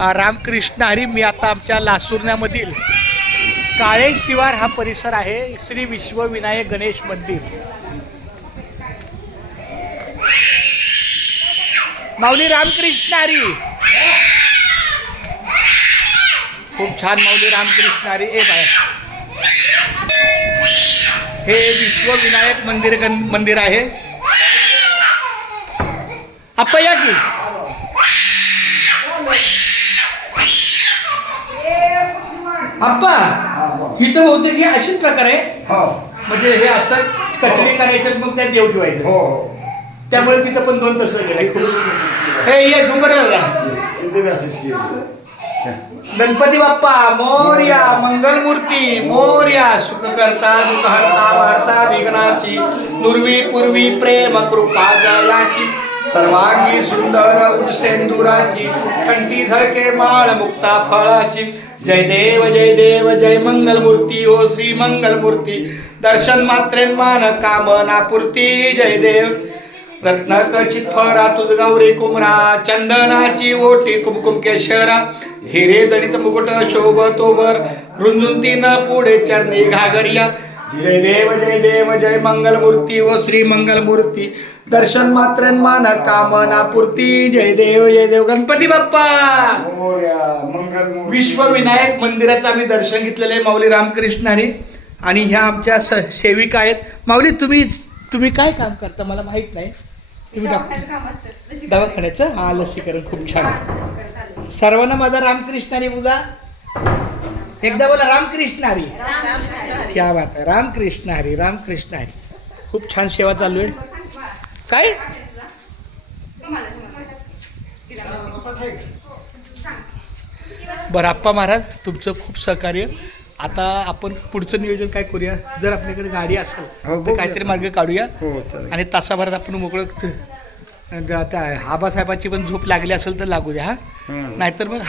रामकृष्ण हरी. मी आता आमच्या लासुर्ण्यामधील काळे शिवार हा परिसर आहे. श्री विश्वविनायक गणेश मंदिर. माऊली रामकृष्ण हरी. खूप छान माऊली रामकृष्ण हरी. ए बाय, हे विश्वविनायक मंदिर आहे. अपया की आप्पा इथं होतं की अशीच प्रकार आहे. म्हणजे हे असं कटडी करायचं मग त्यात देव ठेवायचं. त्यामुळे तिथं पण दोन तसं गेलं. हे ये झुंबर गणपती बाप्पा मोर्या. मंगलमूर्ती मोर्या. सुख करता दुःख हरता वार्ता विघ्नाची. पूर्वी पूर्वी प्रेम कृपा जयाची. सर्वांगी सुंदर उठसेंदुराची. कंठी झळके माळ मुक्ता फळाची. जय देव जय मंगलमूर्ती. ओ श्री मंगलमूर्ती. दर्शन मात्रेन मान कामना पूर्ती. जय देव. रत्नखचित फरा तुझ गौरी कुमरा. चंदनाची ओटी कुमकुम केशरा. हिरे जडित मुकुट शोभतोवर. रुंजुंती न पुढे चरणी घागरिया. जय देव जय मंगलमूर्ती. ओ श्री मंगलमूर्ती. दर्शन मात्रेन मान कामना पूर्ती. जय देव गणपती बाप्पा. विश्वविनायक मंदिराचं आम्ही दर्शन घेतलेलं आहे. माऊली रामकृष्ण हरी. आणि ह्या आमच्या सेविका आहेत. माऊली तुम्ही काय काम करता मला माहित नाही. तुम्ही दवाखान्याचं हा लसीकरण. खूप छान. सर्वांना माझा रामकृष्ण हरी बोला. एकदा बोला रामकृष्ण हरी. क्या बात आहे. रामकृष्ण हरी रामकृष्ण हरी. खूप छान सेवा चालू आहे. काय बरं आप्पा महाराज तुमचं खूप सहकार्य. आता आपण पुढचं नियोजन काय करूया. जर आपल्याकडे गाडी असेल तर काहीतरी मार्ग काढूया. आणि तासाभरात आपण मोकळं. त्या आबासाहेबाची पण झोप लागली असेल तर लागू द्या. हा नाहीतर मग